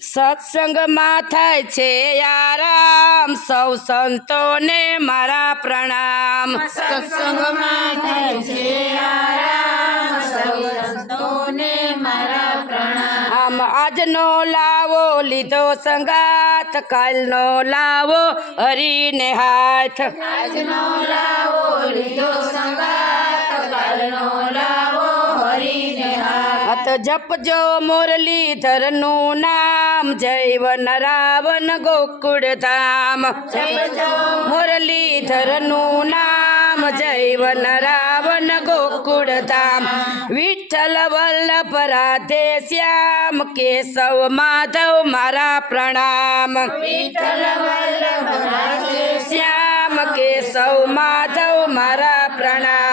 સત્સંગમાં થાય છે આરામ સૌ સંતોને મારા પ્રણામ. સત્સંગમાં થાય છે આરામ સૌ સંતોને મારા પ્રણામ. આમ આજનો લાવો લીધો સંગાત કાલનો લાવો હરીને હાથ. આજનો લાવો લીધો સંગાત કાલનો લાવો. હાથ જપજો મુરલીધરનું નામ જૈવન નરાવન ગોકુળ ધામ. મુરલીધરનું નામ જૈવન નરાવન ગોકુળ ધામ. વિઠ્ઠલ વલ્લભ રાધે શ્યામ કેશવ માધવ મારા પ્રણામ. વિઠ્ઠલ વલ્લભ રાધે શ્યામ કેશવ માધવ મારા પ્રણામ.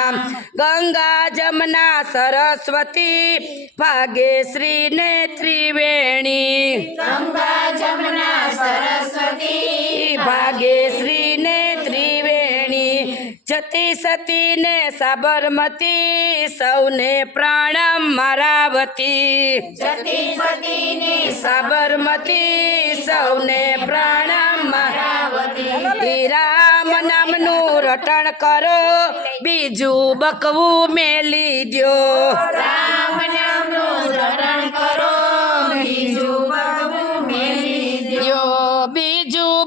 ગંગા જમના સરસ્વતી ભાગ્યશ્રી ને ત્રિવેણી. ગંગા જમના સરસ્વતી ભાગ્યશ્રી ને ત્રિવેણી. જતી સતી ને સાબરમતી સૌને પ્રાણ મારાવતી. જતી સતી ને સાબરમતી સૌને પ્રાણ મારા વતી વતી રામ નામનું રટણ કરો બીજું બકવું મેલી દ્યો. રામ નામનું રટણ કરો બીજું મેલી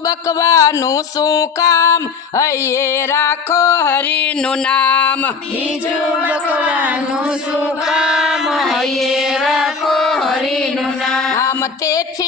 બકવાનું શું કામ? અયે રાખો હરિનું નામ. બીજું બકવાનું શું કામ? અયે રાખો હરિનું નામ. આમ તેથી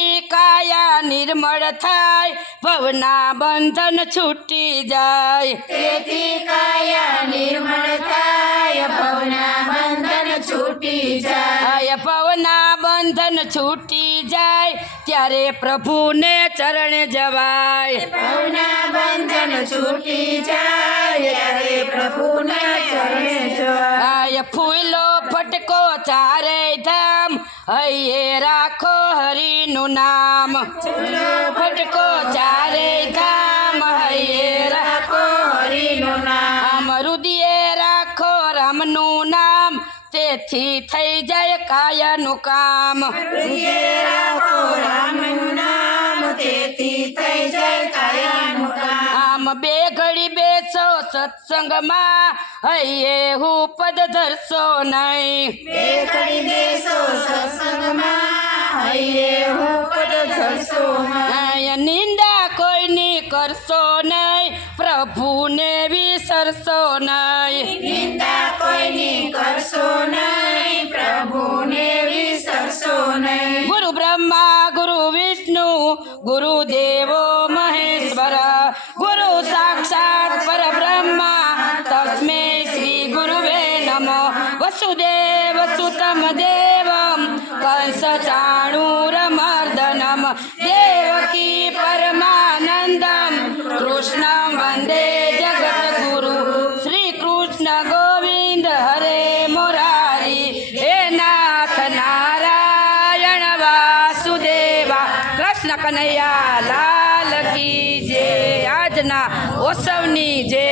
નિર્મળ થાય ભવના બંધન છૂટી જાય. તેથી કાયા નિર્મળ થાય ભવના બંધન છૂટી જાય. ભવના બંધન છૂટી જાય ત્યારે પ્રભુને ચરણ જવાય. ભવના બંધન છૂટી જાય ત્યારે પ્રભુના ચરણે જવાય. ફૂલો ફટકો ચારે ધામ હૈયે હરિનું નામ. ફટકો ચારે ધામ હૈયે રાખો હરિનું નામ. આમ રુદિયે રાખો રામનું નામ. તેથી થઈ જાય કાયાનું કામ. રાખો રામનું નામ. તેથી થઈ જાય કાયાનું કામ. આમ બે ઘડી બેસો સત્સંગમાં. હૈયે હું પદ ધરશો નહીં. બે ઘડી બેસો નહીં પ્રભુને વિસરશો નહીં. નિંદા કોઈની કરશો નહીં પ્રભુને વિસરશો નહીં. ગુરુ બ્રહ્મા ગુરુ વિષ્ણુ ગુરુ દેવો મહેશ્વર. ગુરુ સાક્ષાત પરબ્રહ્મા તસ્મે શ્રી ગુરુવે નમો. વસુદેવ સુતમ દેવમ કંસ ચાણૂરમર્દનમ કૃષ્ણ કનૈયા લાલ કી જે આજના ઓત્સવની જય.